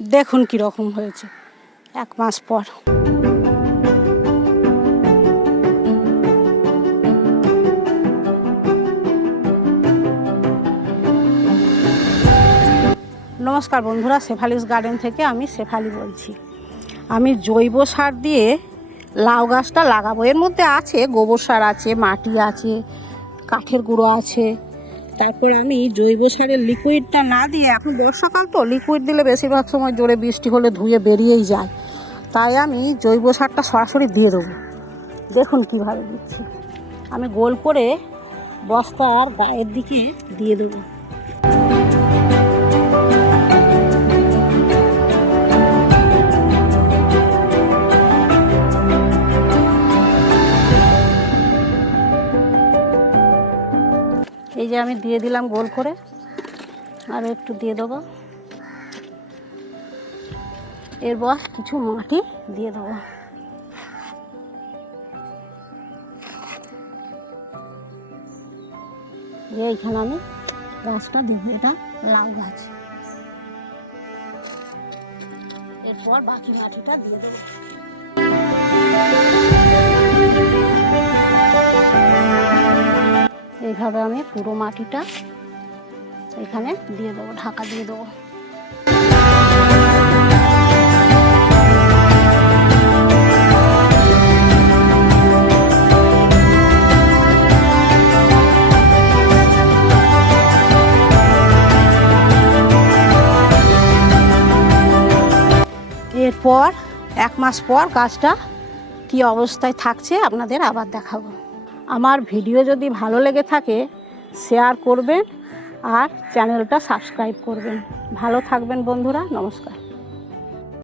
দেখুন কীরকম হয়েছে। এক মাস পর। নমস্কার বন্ধুরা শেফালিস গার্ডেন থেকে আমি শেফালি বলছি। আমি জৈব সার দিয়ে লাউ গাছটা লাগাবো। এর মধ্যে আছে গোবর সার আছে, মাটি আছে, কাঠের গুঁড়ো আছে তারপর আমি জৈব সারের লিকুইডটা না দিয়ে, এখন বর্ষাকাল তো লিকুইড দিলে বেশিরভাগ সময় জোরে বৃষ্টি হলে ধুয়ে বেরিয়েই যায়। তাই আমি জৈব সারটা সরাসরি দিয়ে দেবো। দেখুন কীভাবে দিচ্ছি। আমি গোল করে বস্তার গায়ের দিকে দিয়ে দেবো। এই যে আমি দিয়ে দিলাম গোল করে, আর একটু দিয়ে দেবো। এরপর কিছু মাটি দিয়ে দেবো। দিয়ে এইখানে আমি গাছটা দিব, এটা লাউ গাছ। এরপর বাকি মাটিটা দিয়ে দেবো। এইভাবে আমি পুরো মাটিটা এখানে দিয়ে দেবো, ঢাকা দিয়ে দেবো। এরপর এক মাস পর গাছটা কী অবস্থায় থাকছে আপনাদের আবার দেখাবো। আমার ভিডিও যদি ভালো লেগে থাকে শেয়ার করবেন আর চ্যানেলটা সাবস্ক্রাইব করবেন। ভালো থাকবেন বন্ধুরা, নমস্কার।